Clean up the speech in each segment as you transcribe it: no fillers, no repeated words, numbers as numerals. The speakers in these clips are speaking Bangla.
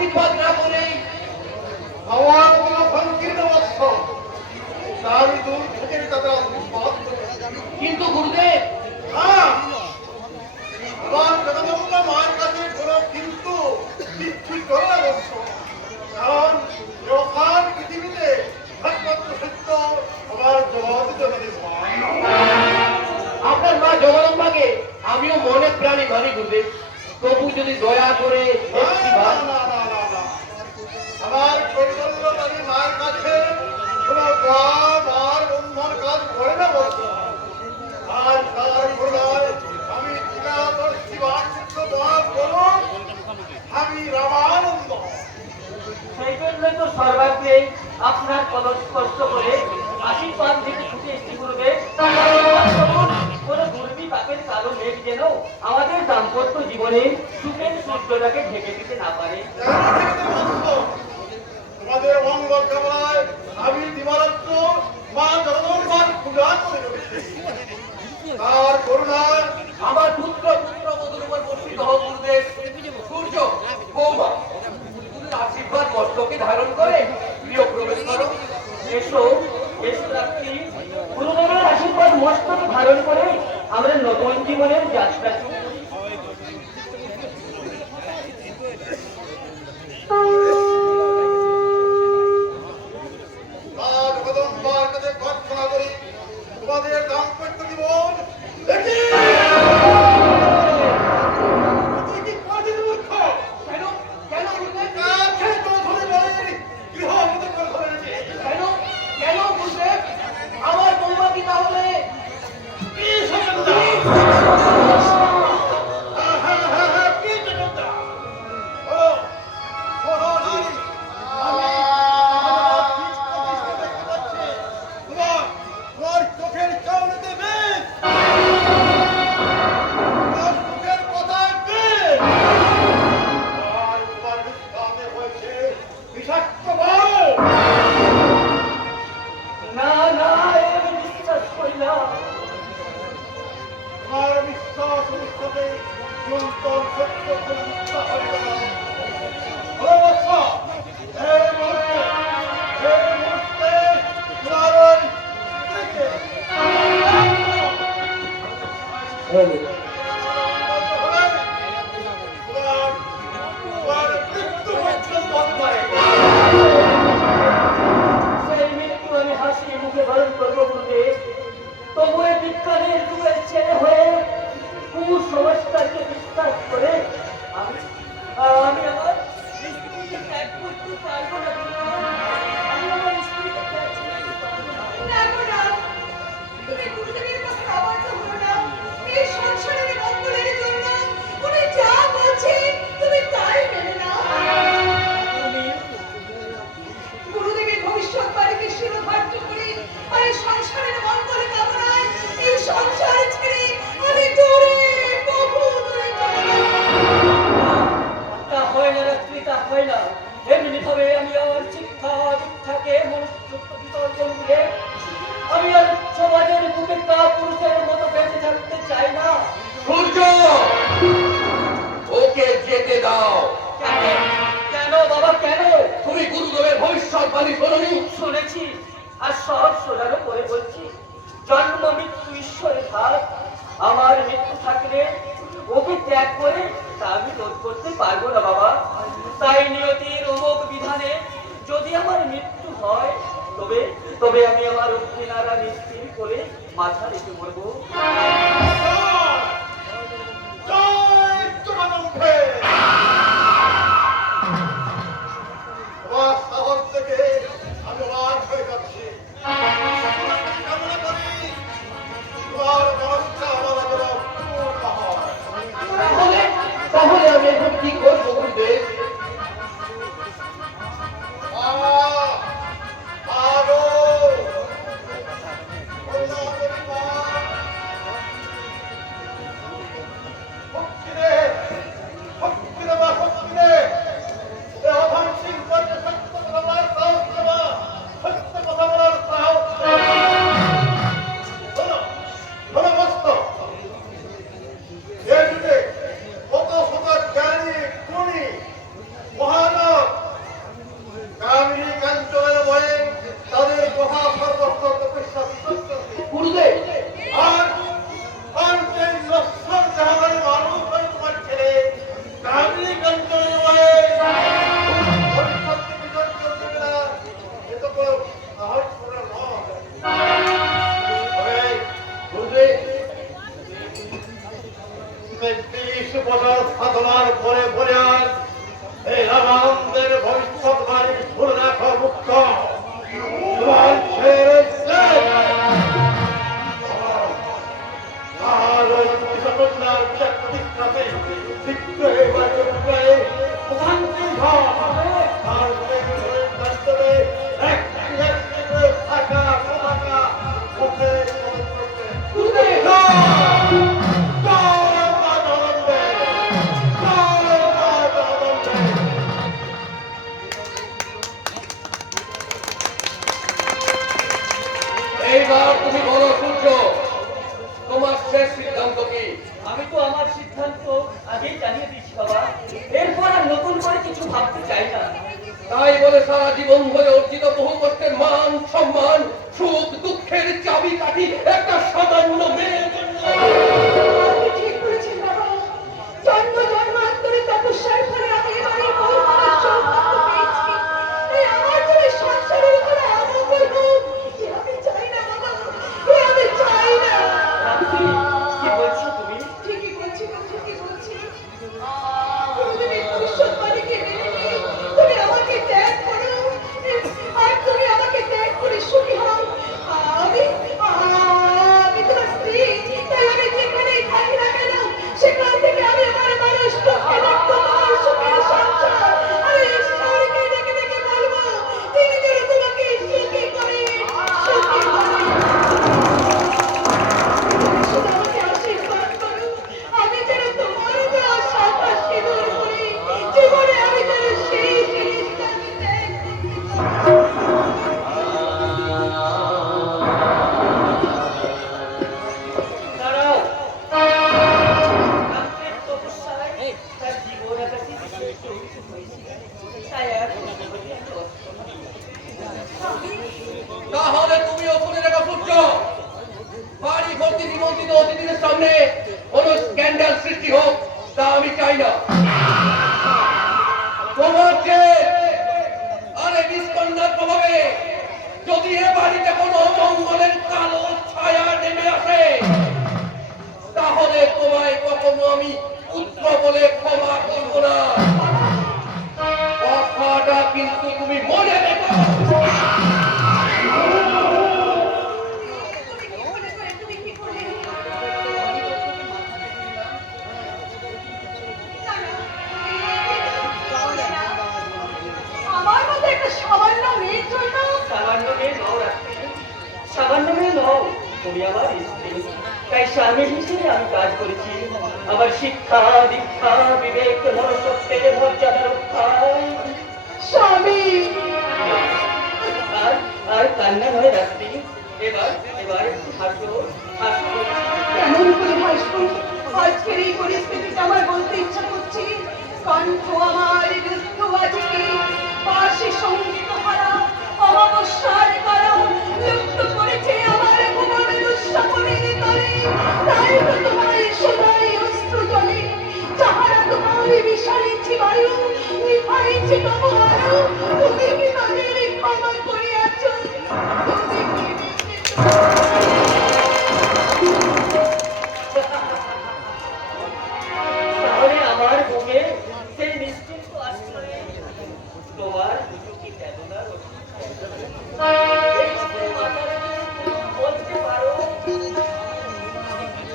আশীর্বাদ না করেই আমার কোনো সংকীর্ণ অর্থ আমি দূর থেকে তাদের আশীর্বাদ করি। কিন্তু গুরুদেব হ্যাঁ, আমার জগদম্বা মায়ের কাছে কোনো কিন্তু কিচ্ছু করে অবশ্য, কারণ যখন পৃথিবীতে একমাত্র সত্য আমার জবাব দেবে আপনার মা জগদম্বাকে আমিও মনে প্রাণী মানি গুরুদেব, তবু যদি দয়া করে একটি বার আমার কৈবল্যকারী মায়ের কাছে কোনো পাপ আর বন্ধন কাজ করে না বলতো। আজ তার করলায় আমি আমি রামানন্দ। সেই জন্যই তো সর্বাগ্রে আপনার পদস্পর্শ করে আশীর্বাদ থেকে ছুটে এসেছি গুরুদেব। কোনো দুর্বি পাপের কালো মেঘ যেন আমাদের দাম্পত্য জীবনে সুখের সূর্যটাকে ঢেকে দিতে না পারে। তোমাদের মঙ্গল কামনায় আমি দিবারাত্র মা জগদম্বার পূজা করে তার করুণায় আমার পুত্র পুত্রবধূর উপর বর্ষিত হোক গুরুদেব। সূর্য বৌমা গুরুর আশীর্বাদ মস্তকে ধারণ করে প্রিয় প্রবেশ করো। এসো এসো রাত্রি, গুরুদেবের আশীর্বাদ মস্তকে ধারণ করে আমরা নতুন জীবনের যাত্রা শুরু। জগদম্বার কাছে প্রার্থনা করি তোমাদের দাম্পত্য জীবন দেখি। কেন কেন গুরুদেব গৃহ আমাদের করে ধরে রেখে কেন কেন গুরুদেব আমার বৌমা কি তাহলে না না, আমি বিশ্বাস করি না। আমার বিশ্বাস অনুসারে নিয়ন্ত্রণ সত্য করে মিথ্যা হয়ে গেল। ভালোবাসা এই মুহূর্তে তোমার ওই স্ত্রীকে তোমার মৃত্যু পর্যন্ত হতে পারে। সেই মৃত্যু আমি হাসি মুখে বরণ করবো গুরুদেব। তবু এই বিজ্ঞানের যুগের ছেলে হয়ে কুসংস্কারকে বিশ্বাস করে আমি আমি আমার স্ত্রীকে ত্যাগ করতে পারবো না গুরুদেব। আমি আমার স্ত্রীকে ত্যাগ করতে পারবো না। না গো না, তুমি গুরুদেবের কথা অবাধ্য হলো না। এই সংসারের মঙ্গলের জন্য উনি যা বলছেন তুমি তাই মেনে নাও। তুমি গুরুদেবের ভবিষ্যৎবাণীকে শিরোধার্য করে আর এই সংসারের মঙ্গল কামনায় এই সংসার ছেড়ে আমি দূরে বহু দূরে চলে গেলাম। তা হয় না রাত্রি, তা হয় না। এমনি ভাবে আমি আমার শিক্ষা দীক্ষাকে মনুষ্যত্ব বিসর্জন দিয়ে আমি আর সমাজের বুকে তা পুরুষের মতো বেঁচে থাকতে চাই না। সূর্য ওকে যেতে দাও। কেন কেন বাবা কেন? তুমি গুরুদেবের ভবিষ্যৎবাণী শোনোনি? শুনেছি আর সব শোনারও করে বলছি। জন্ম মৃত্যু ঈশ্বরের হাত। আমার মৃত্যু থাকলে ওকে ত্যাগ করে তা আমি রোধ করতে পারবো না বাবা। তাই নিয়তির অমোঘ বিধানে যদি আমার মৃত্যু হয় তবে তবে আমি আমার অগ্নিনারা নিশ্চিত করে মাথা রেখে মরবো। জয় জগদম্বে। তোমার সাহস থেকে আমি অবাক হয়ে যাচ্ছি। কামনা করি তোমার মনস্কা আমার যেন পূর্ণ হয়। তাহলে তাহলে আমি এখন কি করবো গুরুদেব? আগো করুণা করি মা। 30 বছর সাধনার পরে পরে আজ এই রামানন্দের ভবিষ্যৎবাণী শুনে রাখো মুক্ত। তোমার ছেড়ে আর ওই কৃষ্ণকন্যার ব্যক্তিত্বে শীঘ্র এবার চলে প্রধানটি ঘর আর বাস্তবে এক থাকা পতাকা মুখে এইবার তুমি বলো সূর্য, তোমার শেষ সিদ্ধান্ত কি? আমি তো আমার সিদ্ধান্ত আগেই জানিয়ে দিচ্ছি বাবা, এরপর আর নতুন করে কিছু ভাবতে চাই না। তাই বলে সারা জীবন ধরে অর্জিত বহু কষ্টের মান সম্মান সুখ দুঃখের চাবিকাঠি একটা সামান্য মেয়ের জন্য আপনি ঠিক করেছেন বাবা। জন্ম জন্মান্তরে তপস্যার ফলে আমি এবারে বউ হওয়ার সৌভাগ্য পেয়েছি। এই আমার জন্য সংসারের উপরে অমঙ্গল হোক, এ আমি চাই না বাবা, এ আমি চাই না। রাত্রি, কি বলছো তুমি? ঠিকই বলছি গো, ঠিকই বলছি। তুমি যদি ভবিষ্যৎবাণীকে মেনে নিয়ে তুমি আমাকে ত্যাগ করো, আর তুমি আমাকে ত্যাগ করে সুখী হও, আমি তোমার স্ত্রী, তাই আমি যেখানেই থাকি না কেন সেখান থেকে আমি আমার মানুষ চোখে দেখবো তোমার সুখের সংসার। আমি ঈশ্বরকে ডেকে ডেকে বলবো তিনি যেন তোমাকে সুখী করে, সুখী করে। শুধু আমাকে আশীর্বাদ করো, আমি যেন তোমার দেওয়া শাখা সিঁদুর করি, জীবনে আমি যেন সেই জিনিসটাকে ত্যাগ করতে পারি। দাঁড়াও। রাত্রির তপস্যায় তার জীবন একাকী চরিত হয়েছে, তাই এখন তাহলে তুমিও শুনে রেখো সূর্য, বাড়ি ভর্তি নিমন্ত্রিত অতিথিদের সামনে কোন স্ক্যান্ডাল সৃষ্টি হোক তা আমি চাই না। তোমার যে আরে নিষ্কন্যার প্রভাবে যদি এ বাড়িতে কোনো অমঙ্গলের কালো ছায়া নেমে আসে তাহলে তোমায় কখনো আমি পুত্র বলে ক্ষমা করব না। কথাটা কিন্তু তুমি মনে রেখো। তুমি কি করলে? আমার মতো একটা সামান্য মেয়ের জন্য সামান্য মেয়ে নও রাত্রি, সামান্য মেয়ে নও, তুমি আমার স্ত্রী, তাই স্বামী হিসেবে আমি কাজ করেছি। আমার শিক্ষা দীক্ষা বিবেক মনুষ্যত্বের মর্যাদা রক্ষায়। স্বামী। আর আর কান্না নয় রাত্রি, এবার এবার একটু হাসো, হাসো। কেমন করে হাসবো? আজকের এই পরিস্থিতিতে আমার বলতে ইচ্ছা করছে, কণ্ঠ আমার রুদ্ধ আজকে পাশে সঙ্গীত হারা অমাবস্যার কারা লুপ্ত করেছে আমার ভুবনের উৎসাপনের তলে। তাই তো তোমার সদাই অস্ত্র জলে, যাহারা তোমার বিষাইছে বায়ু, নিভাইছে তবু আলো, তুমি কি তাদের ক্ষমা করিয়াছ? তুমি কি তাহলে আমার বুকে সেই নিশ্চিন্ত আশ্রয়ে তোমার দুটি বেদনার এই যে মাতার বলতে পারো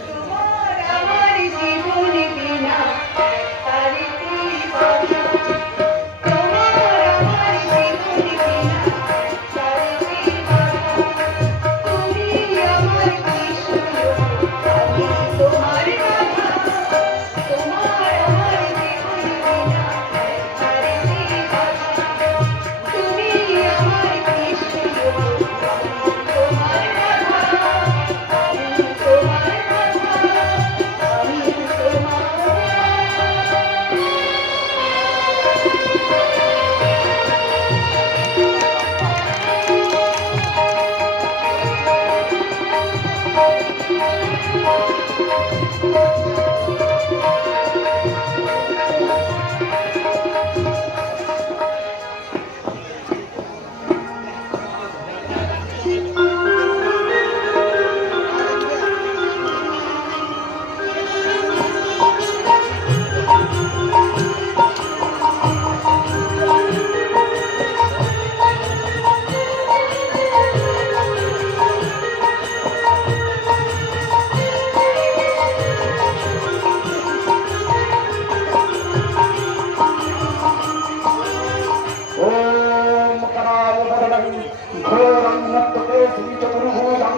তোমার আমার জীবন বিনা তারিতে বাধা, তোমার আমার জীবন বিনা তারিতে বাধা, তুমি আমার কৃষ্ণ, আমি তোমার রাধা, তোমার আমার জীবন শ্রীচতুর্ভুজং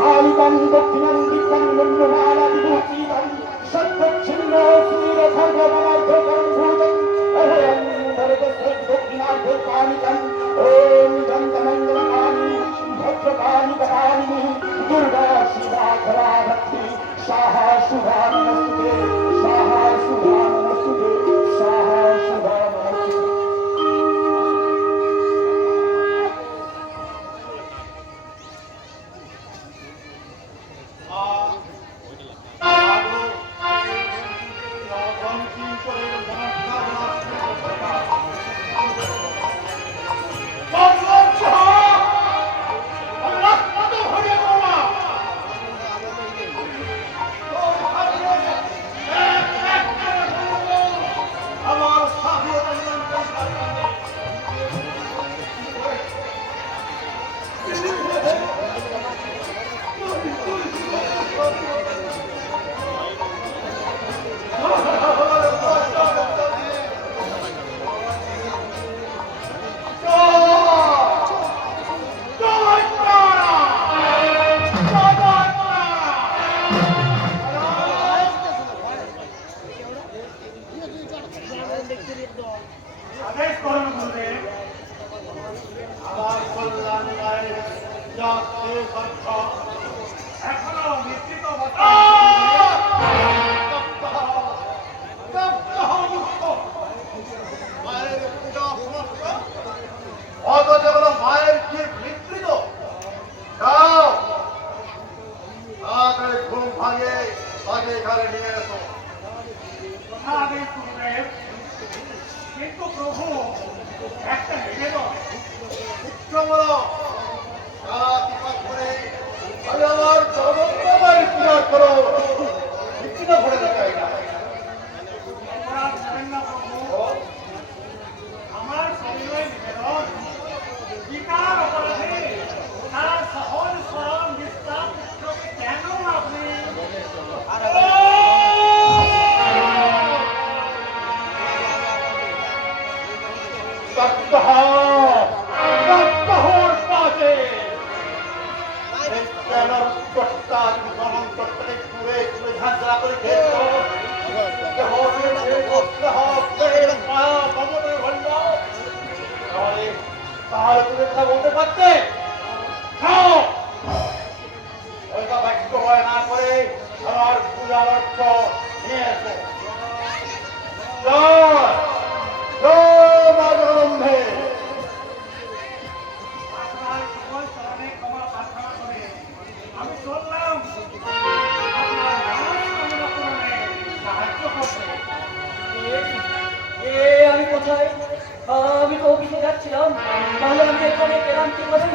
কালিকং দক্ষিণং দিকং ব্রহ্মমালা বিভূতিদং সত্যচ্ছিন্ন শ্রীরথর্বমর্ধকং ভূতং অভয়ং ভরতস্য দক্ষিণার্ধে কালিকং ওম দন্তমঙ্গলকামি ভদ্রকালি কপালিনী দুর্গা শিবা ধরাধত্রী সাহা শুভা নমস্তুতে সাহা শুভা নমস্তুতে সাহা শুভা নমস্তুতে। আদেশ করুন গুরুদেব। আমার কল্যাণ রায়ের যাতে বাধ্য এখনো নিশ্চিত মায়ের পূজা সমাপ্ত অথচ কোনো মায়ের কি বিকৃত যাও তাড়াতাড়ি ঘুম ভাঙে তাকে এখানে নিয়ে এসো। কথা আদেশ গুরুদেব, কিন্তু প্রভু একটা নিবেদন। বলো সারা দীপক করে আমি আমার জগৎমায়ের পূজা করো বিকৃত ভরে দেখাই না। অপরাধ নেবেন না প্রভু, আমার সবিনয় নিবেদন। পিতার অপরাধে তার সহজ সরল নিষ্পাপ পুত্রকে কেন আপনি সপ্তাহর পাশে এই প্যানার কর্তা গমন কর্তাকে ঘুরে ঘুরে ঝাঁঝরা করে খেয়েছ তাহলে তুমি কথা বলতে পারতে খাও ওইটা ব্যক্ত হয় না করে আমার পূজার অর্থ নিয়ে এসো। জগম্ভে আপনার সকল চরণে ক্ষমা প্রার্থনা করে আমি চললাম আপনার মনস্কামনা পূরণে সাহায্য করতে। আমি কোথায়? আমি তো অফিসে যাচ্ছিলাম, তাহলে আমি এখানে পেলাম কি করে?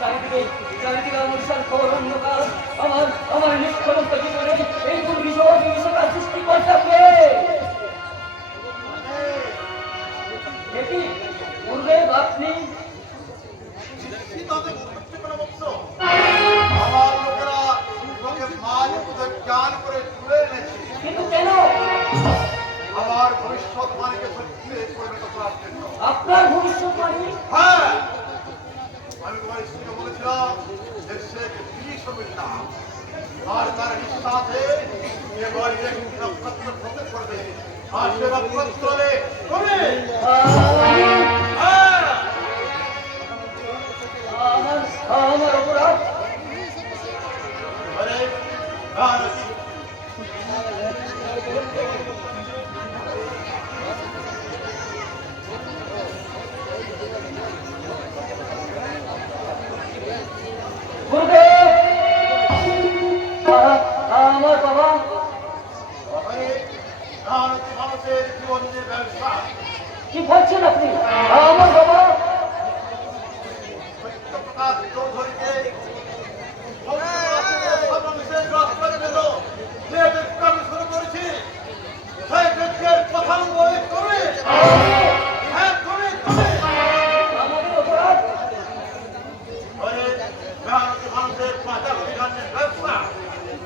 চারিদিকে চারিদিকে অনুষ্ঠান খবর অন্ধকার, আমার আমার নিষ্কলঙ্ক জীবনে এই দুর্বিষহ সৃষ্টি করতে হবে। দেখি গুরুদেব আপনি আমার লোকেরা লোকে মাঝ জ্ঞান করে তুলে এনেছে কিন্তু কেন? আমার ভবিষ্যৎবাণীকে সত্যি পরিণত করার জন্য। আপনার ভবিষ্যৎবাণী? হ্যাঁ, আমি তোমার স্ত্রীকে বলেছিলাম যে সে বিষ বিদ্যা আর তার বিশ্বাসে এ বাড়িতে একটি নক্ষত্র প্রবেশ করবে আর সে নক্ষত্র হবে তুমি। হ্যাঁ, আমার অপরাধ? আরে রাজনীতি গুরুদেব, আমার বাবা মানুষের জীবনের ব্যবসা কি বলছেন আপনি? আমার বাবা সত্যপ্রকাশ চৌধুরীকে মানুষের রাস্তায় পেল যে ব্যক্তি আমি শুরু করেছি সেই ব্যক্তির প্রধান বলে তুমি। হ্যাঁ, তুমি আমাদের অপরাধ? মানুষের পাঁচাপাতি গানের ব্যবসা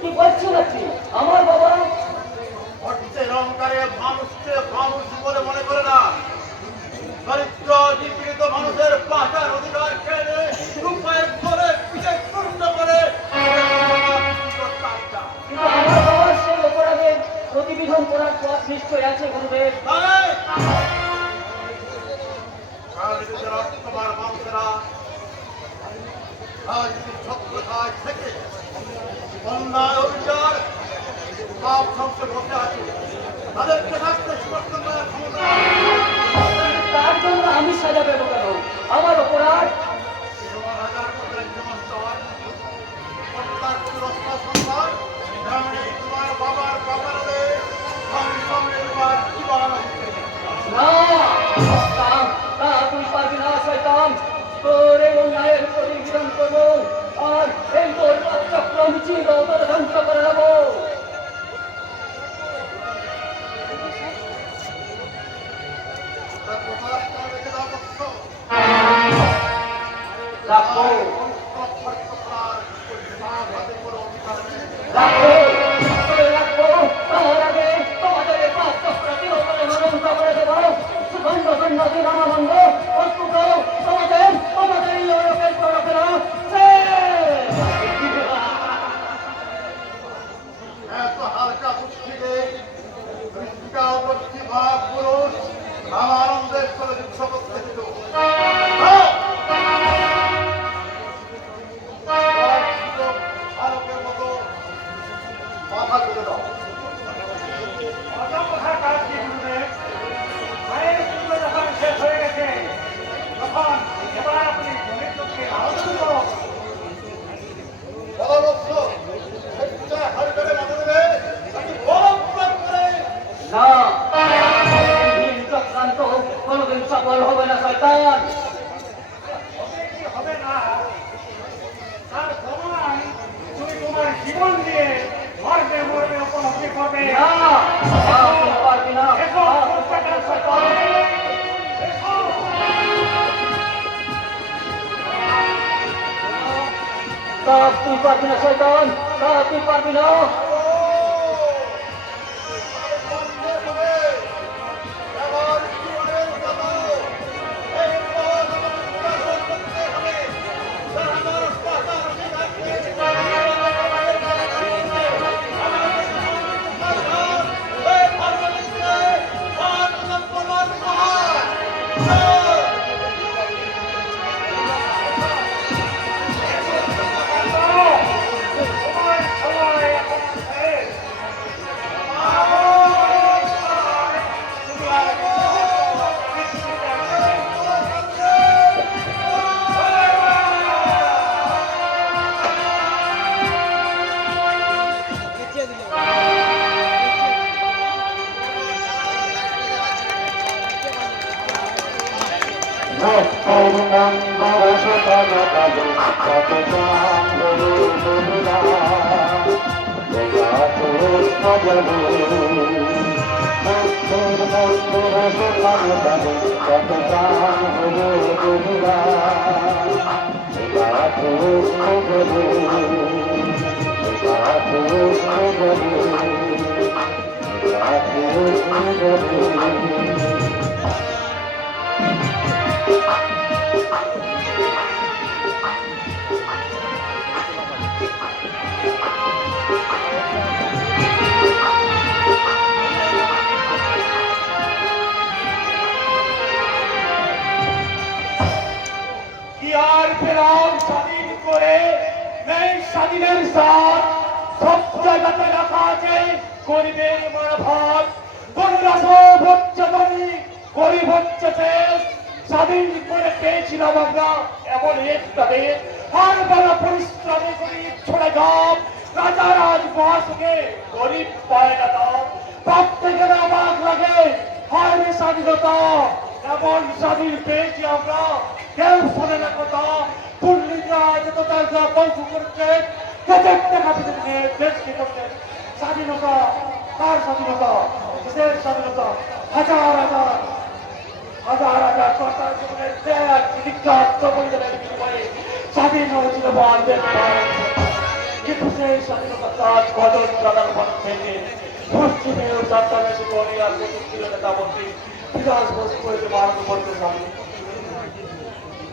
কি বলছেন আপনি? আমার বাবা অর্থের অহংকারে মানুষকে মানুষ বলে মনে করে না, দরিদ্র নিপীড়িত মানুষের পাচার অধিকার কেড়ে রূপায় করে পিছিয়ে পথ নিশ্চয় আছে গুরুদেব। নিজেদের অর্থবার মানুষেরা রাজনীতি ছত্রছায় থেকে অন্যায় অভিচার পাপ ধ্বংসে বসে আছে, তাদেরকে শাস্তি স্পষ্ট করার ক্ষমতা তার জন্য আমি সাজা দেবো কেন? আমার অপরাধ। হাজার বছরের জমস্তর প্রত্যেক পুরস্কার সন্তান যেমনি তোমার বাবার বাবারে আমি সঙ্গে তোমার জীবন না, তুই পারবি না শয়তান। তোর এই অন্যায়ের পরিবিধান করবো, আর এই তোর চক্র আমি চিরতরে ধ্বংস করে দেবো। রেখে দাও বৎস। রাখো, রাখো রাখো, তার আগে তোমাদের এই পাঁচ চক্র চিরতরে ধ্বংস করে দেবো। সুগন্ধ সন্ন্যাসী রামানন্দ প্রস্তুত হও, তোমাদের এই লোকের তরফেরা এত হালকা বুদ্ধিতে দৃষ্টিকা উপস্থিত ভাব পুরুষ আমার আনন্দের ফলে যুদ্ধ করতে দিত ভারতের মতো মাথা তুলে দাও। অত কথার কাজ কি গুরুদেব? মায়ের পুজো যখন শেষ হয়ে গেছে, তখন এবার আপনি মৃত্যুকে আলোচনা করুন। পরবর্ষ স্বেচ্ছায় হার করে মাথা দেবে নাকি বরফ প্রয়োগ করে না, নীল চক্রান্ত কোনোদিন সফল হবে না শয়তান। হবে কি হবে না, তার প্রমাণ তুমি তোমার জীবন দিয়ে মরবে মরবে উপলব্ধি করবে। না, তুই পারবি না। এসো, প্রত্যাখ্যান শয়তান। এসো। তুই পারবি না শয়তান, তুই পারবি না। তোমার সময় এখন শেষ। কি আর পেলাম স্বাধীন করে? নেই স্বাধীনের সাথ, সব জায়গাতে লেখা আছে গরিবের মারা ভাত। গরিব হচ্ছে ধনী, গরিব হচ্ছে শেষ। স্বাধীন করে পেয়েছিলাম আমরা এমন একটা দেশ, আর বেলা পরিশ্রমে গরিব ছড়ে গাম। রাজা রাজ মহাসুখে গরিব পায় না দাম। ভাবতে গেলে অবাক লাগে, হায় রে স্বাধীনতা, এমন স্বাধীন পেয়েছি আমরা, কেউ শোনে না কথা। পুল্লিরা যত তারা বন্ধু করছে, দেশের টাকা পেতে দেশকে করছেন। স্বাধীনতা, কার স্বাধীনতা? দেশের স্বাধীনতা। হাজার হাজার হাজার হাজার সরকার জীবনের ত্যাগ নিঃস্বার্থ বলিদানের বিনিময়ে স্বাধীন হয়েছিল আমাদের ভারত। কিন্তু সেই স্বাধীনতা কাজ কদর দাদার পর থেকে পশ্চিমে ও যাত্রাকে করে আর ছিল নেতা মন্ত্রী বিকাশ বসু করেছে ভারতবর্ষের সামনে।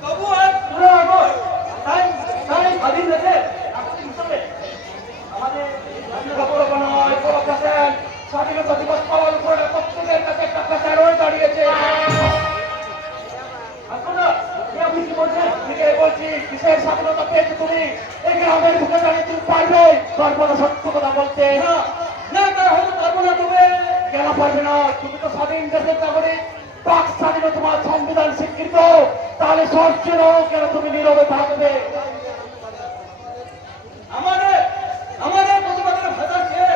তবু এক পুরো আগর তাই স্বাধীন দেশে আমাদের বড় নয় বড় কাছেন স্বাধীনতা দিবস পালন করে প্রত্যেকের কাছে একটা পেশায় রয়ে দাঁড়িয়েছে। ঠিক বলছি, কিসের স্বাধীনতা পেয়েছো তুমি? এই গ্রামের বুকে দাঁড়িয়ে তুমি পারবে সর্বদা সত্য কথা বলতে? না তা হতে পারবো না। তবে কেন পারবে না? তুমি তো স্বাধীন দেশের নাগরিক, পাক স্বাধীন তোমার সংবিধান স্বীকৃত, তাহলে সব ছিল কেন তুমি নীরবে থাকবে? আমাদের আমাদের প্রতিবাদের ভাষা খেয়ে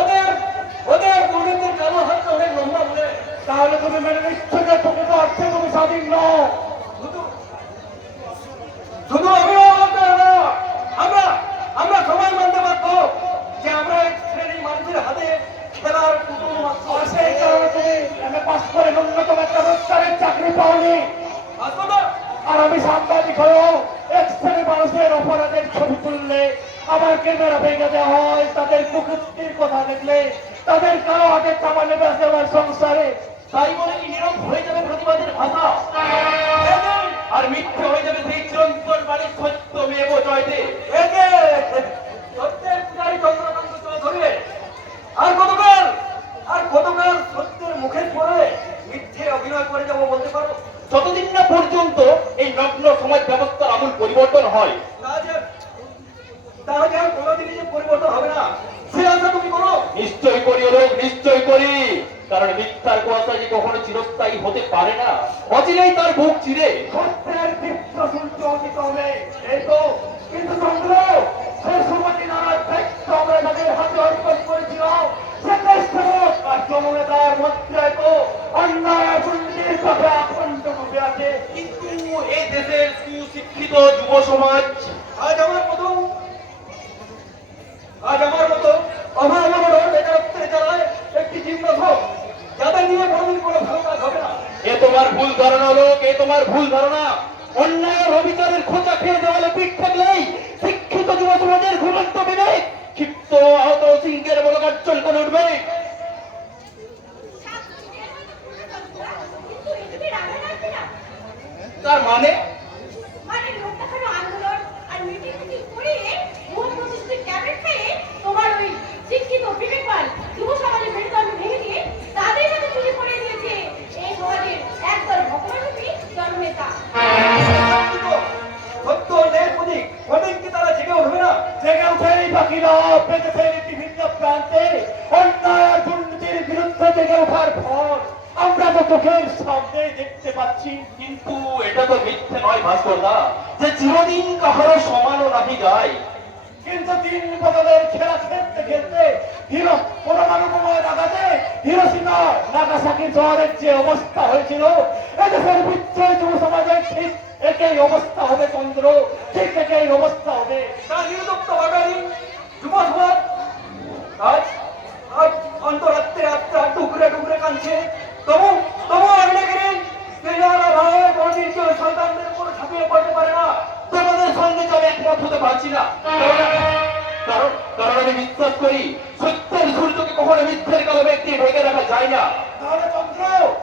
ওদের ওদের দুর্নীতির কালো হাত অনেক লম্বা বলে তাহলে তুমি মেনে নিচ্ছ যে প্রকৃত অর্থে তুমি স্বাধীন নও? শুধু শুধু আমিও বলতে হবে না। আমরা আমরা সবাই মানতে পারবো যে আমরা এক শ্রেণীর মানুষের হাতে খেলার পুতুল মাত্র। আর সেই কারণে তুমি এমএ পাস করে ন্যূনতম একটা রোজগারের চাকরি পাওনি। বাস্তবে আর আমি সাংবাদিক হয়েও এক শ্রেণীর মানুষের অপরাধের ছবি তুললে আমার ক্যামেরা ভেঙে দেওয়া হয়, তাদের কুকৃতির কথা দেখলে তাদের কালো হাতের চাপা নেমে আসে আমার সংসারে। তাই বলে কি নীরব হয়ে যাবে প্রতিবাদের ভাষা? আর মিথ্যে হয়ে যাবে সেই চিরন্তন বাণীর সত্য মেব জয়তে। সত্যের পূজারী চন্দ্রকান্ত চৌধুরী আর কতকাল সত্যের মুখে পড়ে মিথ্যে অভিনয় করে যাবো বলতে পারো? যতদিন না পর্যন্ত এই নগ্ন সমাজ ব্যবস্থার আমূল পরিবর্তন হয়। তাহলে আর কোনোদিনই যে পরিবর্তন হবে না সে আশা তুমি করো? নিশ্চয় করি লোক, নিশ্চয় করি। কারণ মিথ্যার কুয়াশা যে কখনো চিরস্থায়ী হতে পারে না, অচিরেই তার বুক চিরে সত্যের দীপ্ত সূর্য অতীত হবে, এই তো। কিন্তু চন্দ্র, সে সুমতি নারাজ দায়িত্ব আমরা তাদের হাতে অর্পণ করেছিল। সে দেশপ্রেমক আর জননেতার মধ্যে তো অন্যায় দুর্নীতির কথা আকণ্ঠ ডুবে আছে। কিন্তু এই দেশের সুশিক্ষিত যুব সমাজ আজ আমার মতো অভাবনগর বেকারত্বের জ্বালায় একটি জিজ্ঞাসা যাদের নিয়ে কোনোদিন কোনো ভালো কাজ হবে না। এ তোমার ভুল ধারণা লোক, এ তোমার ভুল ধারণা। অন্যায়ের অবিচারের খোঁচা খেয়ে দেওয়ালে পিঠ থাকলেই শিক্ষিত যুব সমাজের ঘুমন্ত বিবেক ক্ষিপ্ত আহত সিংহের মতো গর্জন করে উঠবে। তার মানে আন্দোলন আর মিটিং করে ভোট প্রতিষ্ঠিত ক্যাবিনেট খেয়ে তোমার ওই শিক্ষিত বিবেকবান যুব সমাজের মেরুদণ্ড ভেঙে দিয়ে তাদের সাথে চুরি করে দিয়েছে এই সমাজের একদল ভগবানরূপী জননেতা। সত্য ন্যায় প্রতীক কি তারা জেগে উঠবে না? জেগে উঠেই বাকিরা পেতেছে বিভিন্ন প্রান্তে অন্যায় আর দুর্নীতির বিরুদ্ধে জেগে ওঠার ফল আমরা তো চোখের সামনে দেখতে পাচ্ছি। কিন্তু এটা তো মিথ্যে নয় ভাস্করদা যে চিরদিন কাহারও সমানও নাহি যায়। কিন্তু দিন বদলের খেলা খেলতে খেলতে পরমাণু বোমার আঘাতে হিরোশিমা নাগাসাকি শহরের যে অবস্থা হয়েছিল, এদেশের বিচ্ছয় যুব সমাজের ঠিক একই অবস্থা হবে চন্দ্র, ঠিক একই অবস্থা হবে। তারা নিরুদ্যোক্ত বাঙালি যুব সমাজ আজ আজ অন্তরাত্রে আত্মা টুকরে কাঁদছে। তবু আগ্নেয়গিরি সেনারা ভাবে কোনদিন কেউ সন্তানদের উপর ঝাঁপিয়ে পড়তে পারে না। তোমাদের সঙ্গে তো আমি একমত হতে পারছি না। কারণ কারণ আমি বিশ্বাস করি সত্যের সূর্যকে কখনো মিথ্যের কালো ব্যক্তি ঢেকে রাখা যায় না। তাহলে চন্দ্র,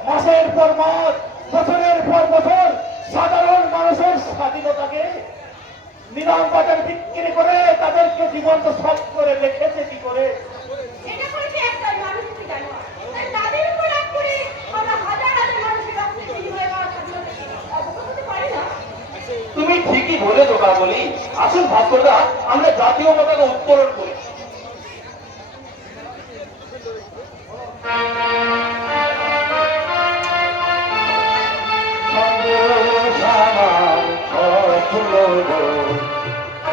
মাসের পর মাস, বছরের পর বছর সাধারণ মানুষের স্বাধীনতাকে নিলাম বাজার বিক্রি করে তাদেরকে জীবন্ত সব করে রেখেছে কি করে? এটা করেছে একদল মানুষ, তুমি জানো। তাই তাদের উপর রাগ করে আমরা হাজার হাজার মানুষের রক্তে তৈরি হয়ে যাওয়া স্বাধীনতাকে অবগত হতে পারি না। তুমি ঠিকই বলেছো কাকলি। আসুন ভাস্করদা আমরা জাতীয় পতাকা উত্তোলন করি।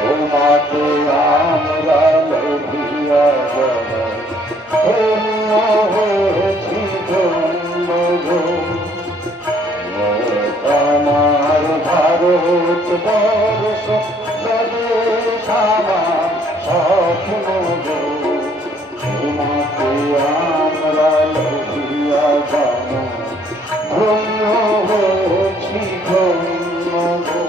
তোমাকে আমরা লভিয়া হয়েছি আমার ভারত বর্ষ স্বদেশ আমার স্বপ্ন গো, তোমাকে আমরা লভিয়া ধন্য হয়েছি ধন্য গো,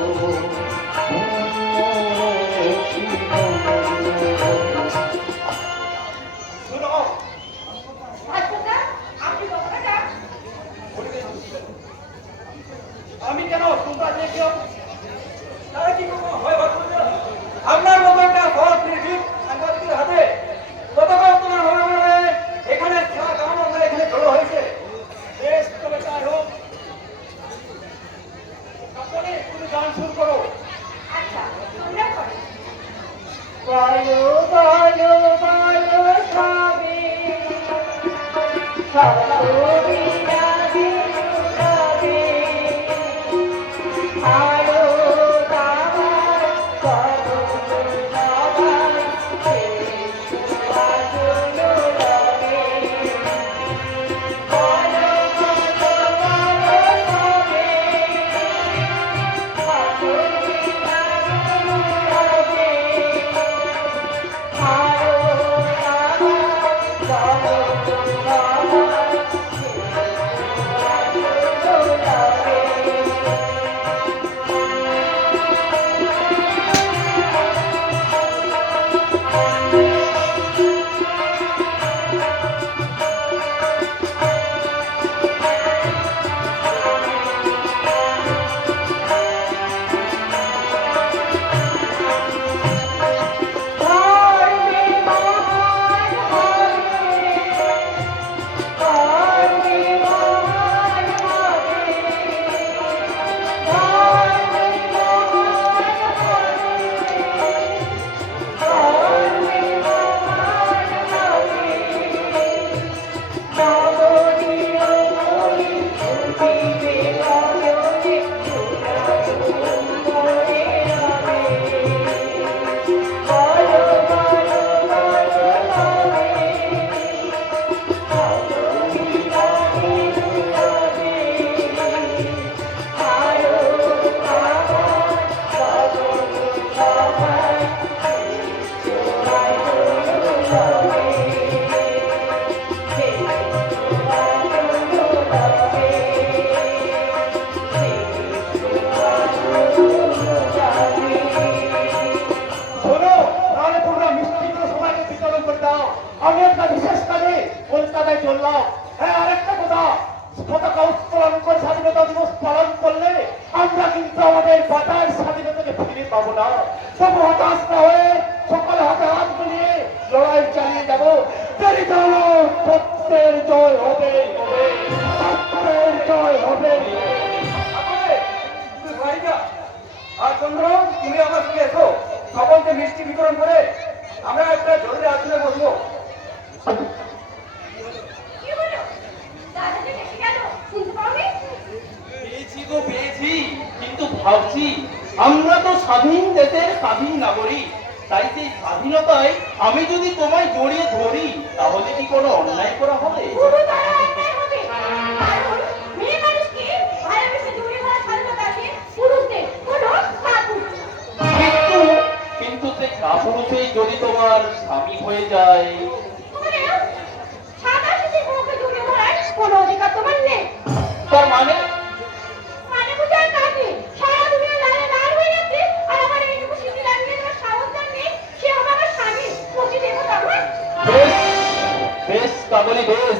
ধন্য হয়েছি ধন্য গো। ভাস্করদা, আপনি কথাটা আমি কেন তোমরা যে কেউ তারা কি কখনো হয় ভাস্কর্য? আপনার মতো একটা সৎ নির্ভীক সাংবাদিকের হাতে পতাকা উত্তোলন হবে বলে এখানে করলাম। হ্যাঁ, আরেকটা কথা, পতাকা উত্তোলন করে স্বাধীনতা দিবস পালন করলে আমরা কিন্তু আমাদের বাঁচার স্বাধীনতাকে ফিরে পাবো না। তবু হতাশ না হয়ে সকলে হাতে হাত মিলিয়ে লড়াই চালিয়ে যাবো। দেরি হলো, সত্যের জয় হবে, সত্যের জয় হবে। আর চন্দ্র, তুমি আমার সঙ্গে এসো, সকলকে মিষ্টি বিতরণ করে আমরা একটা জরুরি আলোচনায় বসবো। কি হলো? দাদাজি এসে গেল, শুনতে পাওনি? পেয়েছি গো পেয়েছি, কিন্তু ভাবছি আমরা তো স্বাধীন দেশের স্বাধীন নাগরিক, তাই সেই স্বাধীনতায় আমি যদি তোমায় জড়িয়ে ধরি তাহলে কি কোনো অন্যায় করা হবে? পুরো তারা একটাই হবে। কারণ মেয়ে মানুষকে ভালোবেসে জড়িয়ে ধরার স্বাধীনতা আছে পুরুষদের, কোনো কাপুরুষ। কিন্তু কিন্তু সেই কাপুরুষেই যদি তোমার স্বামী হয়ে যায়, মানে সাদা শিশির বউকে জড়িয়ে ধরার কোনো অধিকার তোমার নেই। তার মানে মানে বুঝার কাকে? সারা দুনিয়া লালে লাল হয়ে যাচ্ছে, আর আমার এইটুকু সিঁথি লাগিয়ে দেওয়ার সাহস যার নেই, সে হবে আমার স্বামী। প্রতি দেবতা আমার। বেশ বেশ কাবলি বেশ,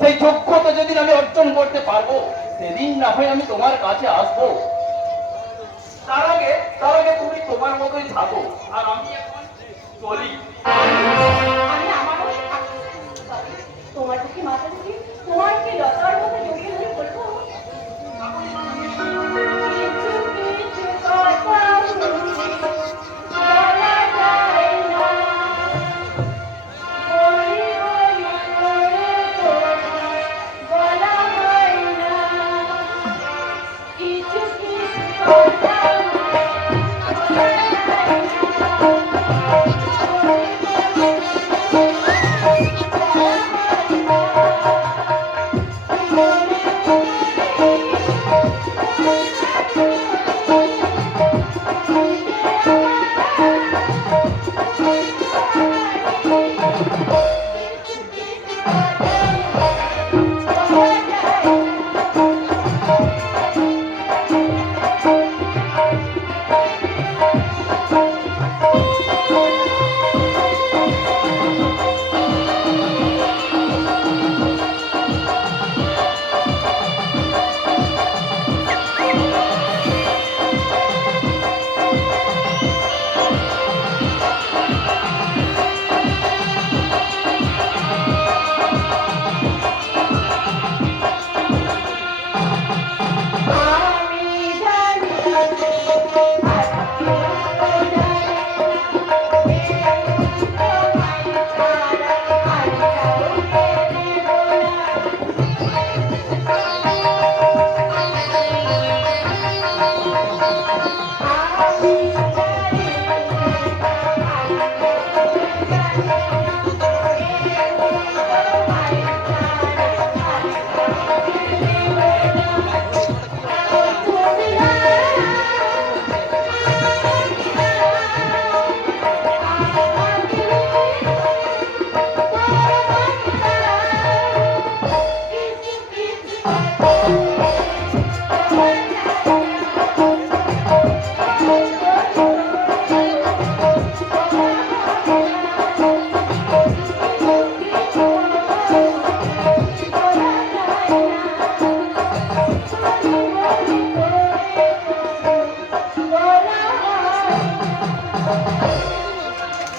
সেই যোগ্যতা যেদিন আমি অর্জন করতে পারবো সেদিন না হয় আমি তোমার কাছে আসবো। তার আগে তুমি তোমার মতোই থাকো, আর আমি এখন চলি। আমি আমার মতো থাকি। তবে তোমার কি মাথা থেকে তোমার কি লতার মতো জড়িয়ে ধরে বলবো, কিছু কিছু কথা বলা যায় না, বলি বলি করে তোমায় বলা হয় না, কিছু কিছু কথা বলা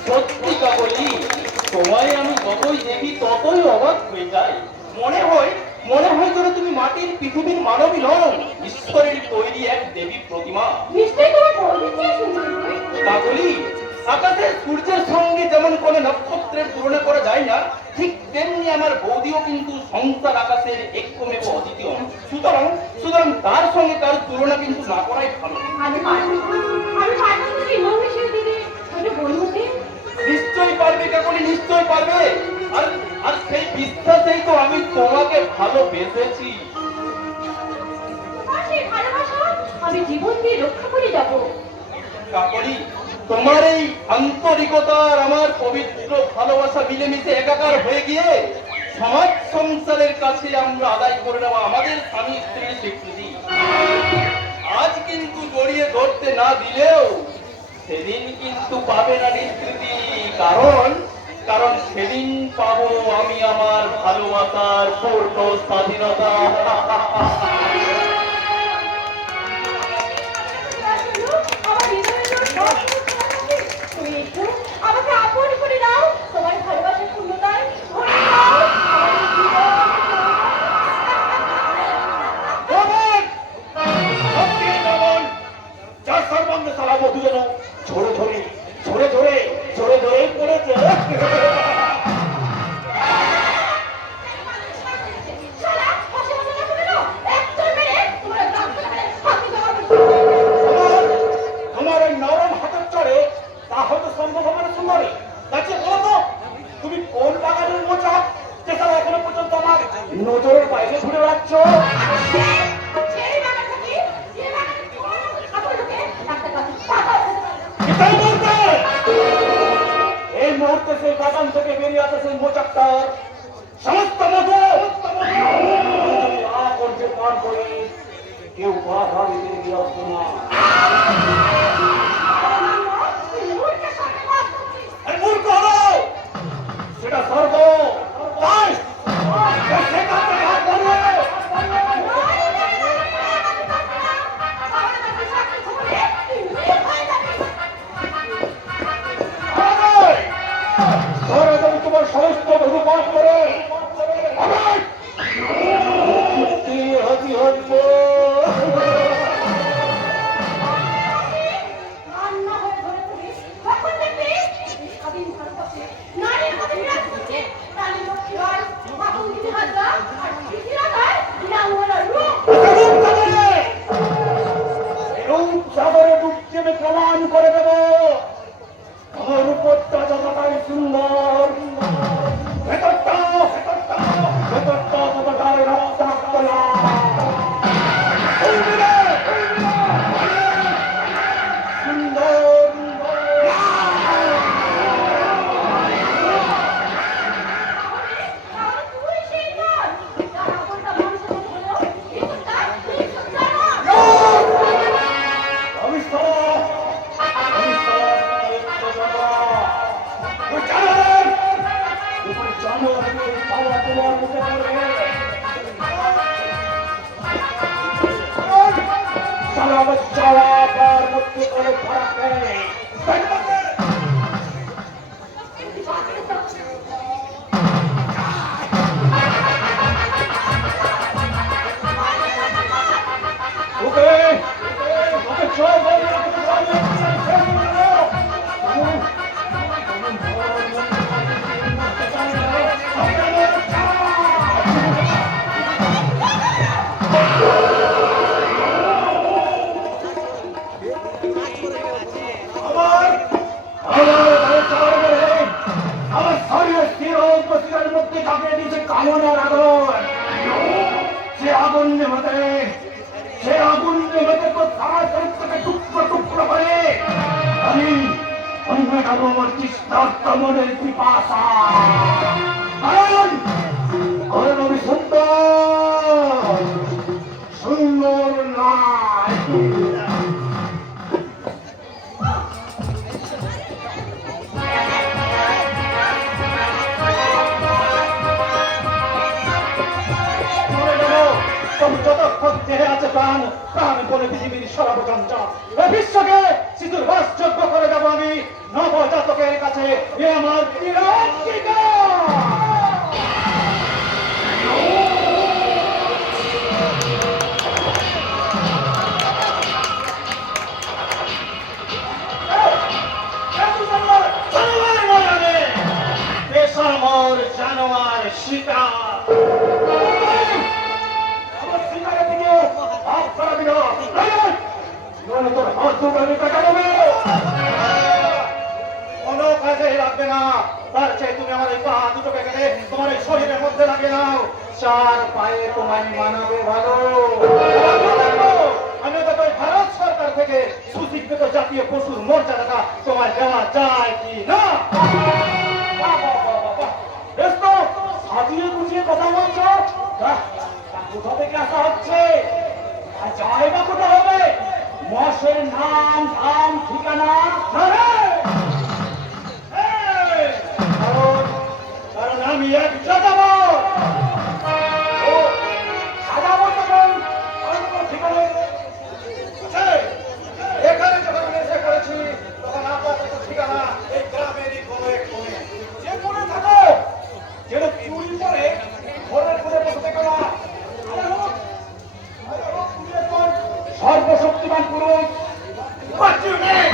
সত্যিটা বলি, তোমায় আমি যতই দেখি ততই অবাক হয়ে যাই। মনে হয় যেন তুমি মাটির পৃথিবীর মানবী নও, ঈশ্বরের তৈরি এক দেবী প্রতিমা। নিশ্চয়ই তোমার বৌদিকে সুন্দরী। কাকলি, আকাশের সূর্যের সঙ্গে যেমন কোনো নক্ষত্রের তুলনা করা যায় না, ঠিক তেমনি আমার বৌদিও কিন্তু সংসার আকাশের একমেব অদ্বিতীয়। সুতরাং তার সঙ্গে তার তুলনা কিন্তু না করাই ভালো। আমি পারবো যদি মহিষের দিদি ওটা বলতে। নিশ্চয়ই পারবে কাকলি, নিশ্চয়ই পারবে। আর সেই বিশ্বাসেই তো আমি তোমাকে ভালোবেসেছি। সেই ভালোবাসা আমি জীবন দিয়ে রক্ষা করে যাবো। কাকলি, তোমার এই আন্তরিকতা আর আমার পবিত্র ভালোবাসা মিলেমিশে একাকার হয়ে গিয়ে সমাজ সংসারের কাছে আমরা আদায় করে নেওয়া আমাদের স্বামী স্ত্রীর স্বীকৃতি। আজ কিন্তু জড়িয়ে ধরতে না দিলেও সেদিন কিন্তু পাবে না নিষ্কৃতি। কারণ সেদিন পাবো আমি আমার ভালোবাসার পূর্ণ স্বাধীনতা। আমার হৃদয়ের সব তুমি একটু আমাকে আপন করে দাও, তোমার ভালোবাসার পূর্ণতায় ভরে দাও আমার জীবন। যার সর্বাঙ্গে সারা বধু যেন ঝরে ঝরে ঝরে ঝরে ঝরে ঝরে পড়েছে। শালা, হাসি মজা না করে দাও, একটা মেরে তোমার দাঁত ধরে হাতে জমা তোমার ওই নরম হাতের চড়ে তা হয়তো সম্ভব হবে না সুন্দরী। তাকে বলো তো তুমি কোন বাগানের মোচা যে তারা এখনো পর্যন্ত আমার নজরের বাইরে ঘুরে বেড়াচ্ছ? এটাই বলতে এই মুহূর্তে সেই বাগান থেকে বেরিয়ে আসে সেই মোচাকটার সমস্ত মধু করছে পান করে কেউ বাধা দিতে এগিয়ে আসতো না। আর মূর্খ হলো সেটা স্বর্গ। তাই সেখান থেকে হাত ধরবে। ধরে তুমি তোমার সমস্ত বহু পাঠ করে আমার হাতি হচ্ছে। সাগরে ডুব দেবে প্রমাণ করে দেব আমার রূপটা যতটাই সুন্দর ভেতরটা ততটাই রক্তাক্ত সুন্দর। আমি তোমার মুখে পড়বে চাওয়ার মধ্যে কোনো ফারাক নেই। কামনার আগুন সে আগুন নেভাতে তো সারা চরিত্রকে টুকরো টুকরো করে আমি অন্য আমার তৃষ্ণার্ত মনের পিপাসা। কারণ আমি সুন্দর নাই। যতক্ষণ দেহে আছে প্রাণ প্রাণ বলে পৃথিবীর সর্বযন্ত্র এ বিশ্বকে সিঁদুর বাসযোগ্য করে দেবো আমি নবজাতকের কাছে। এ আমার চিরঞ্জীবী। বেসামর জানোয়ার শিকার কোনো কাজে লাগবে না। তার চেয়ে তুমি আমার এই পা দুটোকে গেলে তোমার এই শরীরের মধ্যে লাগে নাও। চার পায়ে তোমায় মানাবে ভালো। আমি তো ভারত সরকার থেকে সুস্বীকৃত জাতীয় পশুর মর্যাদাটা তোমায় দেওয়া যায় কি না? বেশ তো সাজিয়ে গুছিয়ে কথা বলছো। কোথা থেকে আসা হচ্ছে? জায়গা কোথা হবে? মশের নাম ধাম ঠিকানা আমি এক যাযাবর। ও যাযাবর তখন আমার কোনো ঠিকানা আছে? এখানে যখন আমি এসে পড়েছি তখন আপাতত ঠিকানা এই গ্রামেরই কোনো এক কোণে। যে কোণে থাকো, যেন চুরি করে ঘরের কোণে বসে থেকো না। আরে হোক, তুমি এখন সর্বশক্তিমান পুরুষ। What do you need?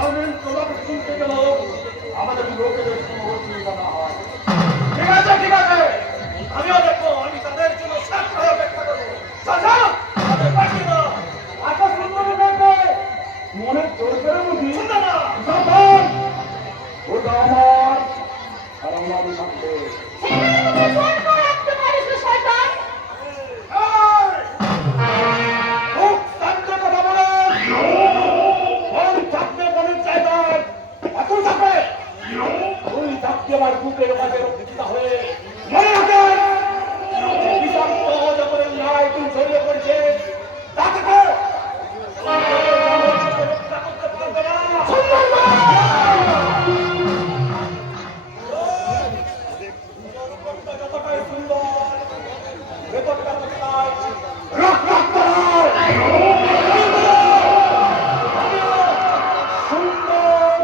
আমি তোমাকে শুনতে গেল আমাদের লোকেদের কোনো অসুবিধা না হয়। ঠিক আছে, ঠিক আছে, আমিও দেখবো, আমি তাদের জন্য সাক্ষী অপেক্ষা করবো। চাচা, তাদের পাঠিয়ে দাও। আচ্ছা, সুন্দর দেখবে মনে জোর করে বুঝি শুনতে না। যখন ওটা আমার আর আমাদের সাথে খুব শান্ত কথা বলো। মন থাকবে মনের জায়গায় এখন থাকবে। ওই থাকতে আমার বুকের মাঝে রক্ষিত হয়ে মনে রাখেন যে বিষাক্ত জগতের ন্যায় তুমি ছড়িয়ে পড়েছে তা থেকে রক্ষা করতে পারবে না। যতটাই সুন্দর ভেতরটা ততটাই রক্তাক্ত। সুন্দর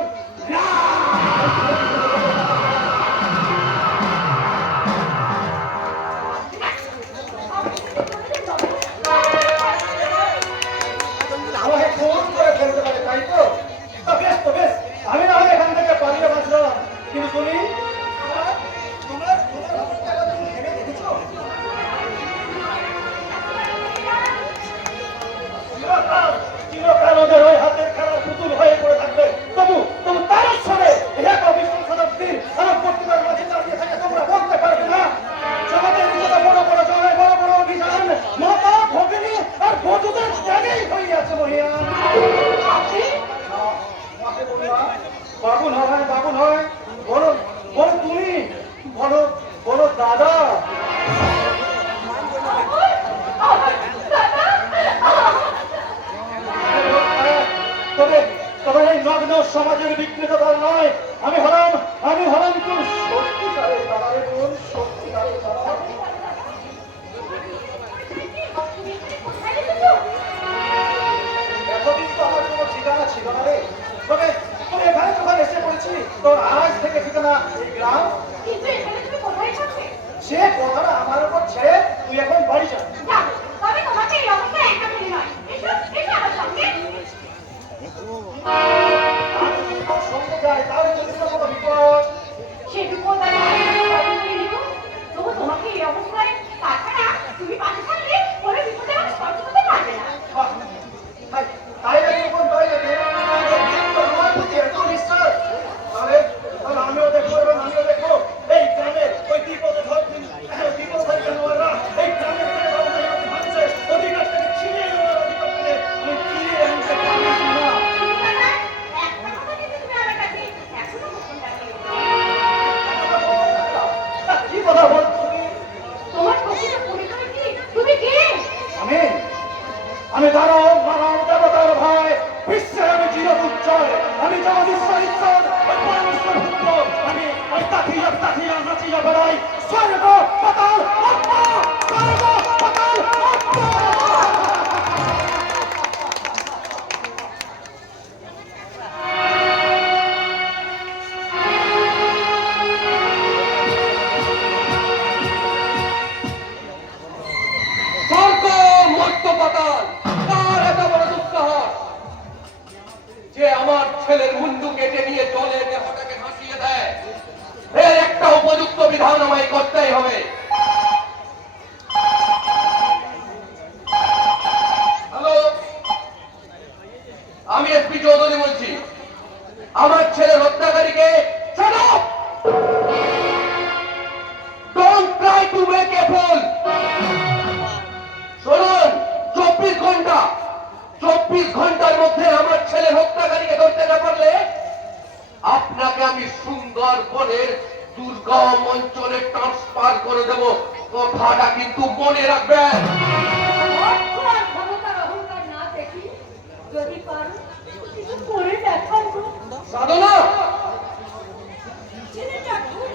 আমাকে ফোন করে ফেলতে পারে, তাই তো? তা বেশ, তো বেশ, আমি না হয় এখান থেকে পালিয়ে বাঁচলাম, কিন্তু তুমি চিরকাল ওদের ওই হাতের খেলার পুতুল হয়ে পড়ে থাকবে। তবু তবু তার সঙ্গে এক অবিশ্বাস শতাব্দীর আরব পত্রিকার মাঝে দাঁড়িয়ে থাকে তোমরা বলতে পারবে না। জগতের যত বড় বড় জয়, বড় বড় অভিযান মাতা ভগিনী আর বধূদের ত্যাগেই হইয়াছে মহিয়া। বাবুন হয়, বাবুন হয়, বলো বলো তুমি, বলো বলো দাদা। তবে তবে এই নগ্ন সমাজের বিকৃততা নয়, আমি হলাম তোর সত্যিকারের দাদা রে বোন, সত্যিকারের দাদা। এতদিন তো আমার কোনো ঠিকানা ছিল না রে, তবে তবে এখানে যখন এসে পড়েছি তো আজ থেকে ঠিকানা এই গ্রাম। সে কথাটা আমার উপর ছেড়ে তুই এখন বাড়ি যা। সঙ্গে যায় তাহলে যদি কোনো বিপদ। তোমাকে এই অবস্থায় তাছাড়া তুমি পাশে থাকলে পরে বিপদে আমার স্পর্শ করতে পারবে না। তাই লাগে এখন তাই লাগে আমার প্রতি এত বিশ্বাস। তাহলে আমিও দেখবো এবং আমিও দেখবো এই গ্রামের ওই বিপদধারী জানোয়াররা এই গ্রামের মানুষের অধিকারটাকে ছিনিয়ে নেওয়ার অধিকারটাকে আমি ফিরিয়ে আনতে পারি না। একটা কথা কিন্তু তুমি আমার কাছে এখনো গোপন রাখো। কি কথা বল তুমি? তোমার প্রকৃত পরিচয় কি? তুমি কে? আমি দানব মানব দেবতার ভয়, বিশ্বের আমি চিরদুর্জয়, আমি জগদীশ্বর ঈশ্বর, ওই পরমেশ্বর পুত্র, আমি ওই তাথিয়া নাচিয়া বেড়াই স্বর্গ পাতাল আত্মা, স্বর্গ পাতাল আত্মা। স্বর্গ মর্ত পাতাল কার এত বড় দুঃসাহস যে আমার ছেলের মুন্ডু কেটে নিয়ে জলে দেহটাকে ভাসিয়ে দেয়? এর একটা উপযুক্ত বিধান আমায় করতেই হবে। হ্যালো, আমি এসপি চৌধুরী বলছি। আমার ছেলের হত্যাকারীকে don't try to make a fool. শুনুন, 24 ঘন্টার মধ্যে আমার ছেলের হত্যাকারীকে ধরতে না পারলে আপনাকে আমি সুন্দরবনের দুর্গম অঞ্চলে ট্রান্সফার করে দেব। কথাটা কিন্তু মনে রাখবেন। ক্ষমতার অহংকার না দেখি যদি পারো কিছু করে দেখাবো। সাধনা, ছেলেটা খুব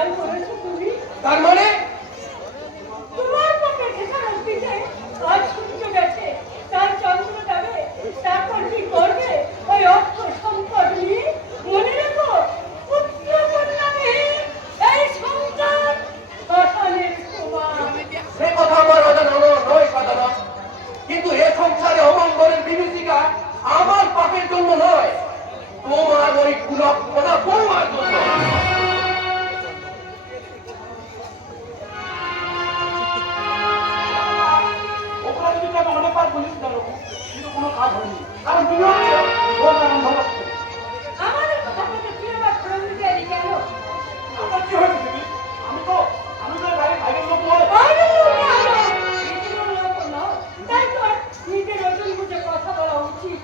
খেয়াল করেছো তুমি? তার মানে তোমার পক্ষে ঠেকানোর দিকে আজ সূর্য গেছে, তার চন্দ্র যাবে, তারপর কি করবে ওই অর্থ সম্পদ নিয়ে? মনে রেখো, পুত্র কন্যাবিহীন এই সংসার শ্মশানের সমান। সে কথা আমার অজানা নয় সাধনা, কিন্তু এ সংসারে অমঙ্গলের বিভীষিকা আমার পাপের জন্য নয়, তোমার ওই কুলক্ষণা বৌমার জন্য। ওখানে যদি আমি অনেকবার বলিস না লোক, কিন্তু কোনো কাজ হয়নি, কারণ তুমি হচ্ছে ওর আরম্ভ করছো। আমাদের কথা বলতে তুই আবার ফোন দিলি কেন? আমার কি হয়েছে দিদি? আমি তো বাড়ির বাইরের লোক নয়। বাইরের লোক কেন? নিজের লোক নও, তাই তোর নিজের ওজন বুঝে কথা বলা উচিত।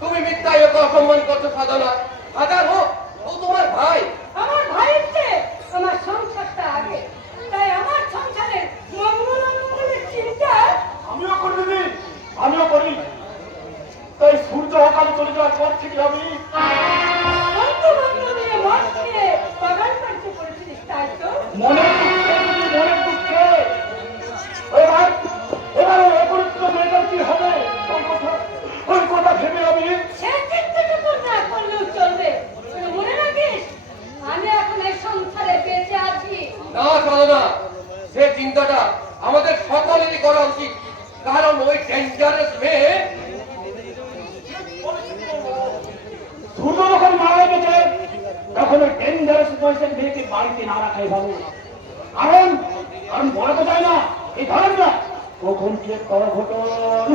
তুমি মিথ্যায় ওকে অসম্মান করছো সাধনা। হাজার হোক, ও তোমার ভাই। আমার ভাইয়ের চেয়ে আমার সংসারটা আগে, তাই আমার সংসারের মঙ্গল অমঙ্গলের চিন্তা আমিও করি দিদি, আমিও করি। তাই সূর্য অকালে চলে যাওয়ার পর থেকে আমি বন্ধু নিয়ে মন নিয়ে বাগান বাড়িতে করেছিলিস, তাই তো? মনের দুঃখে দিদি, মনের দুঃখে। এবার ওই অপরিচিত মেয়েটার কি হবে ওই কথা ভেবে আমি সে চিন্তাটুকু না করলেও চলবে, কিন্তু মনে রাখিস আমি এখন এই সংসারে বেঁচে আছি। না সাধনা, সে চিন্তাটা আমাদের সকলেরই করা উচিত, কারণ ওই ডেঞ্জারাস মেয়ে সূর্য যখন মারা গেছে তখন ওই ডেঞ্জারাস বয়সের মেয়েকে বাড়িতে না রাখাই ভালো। কারণ কারণ বলা তো যায় না এই ধরেন না কখন কে কর ঘটন।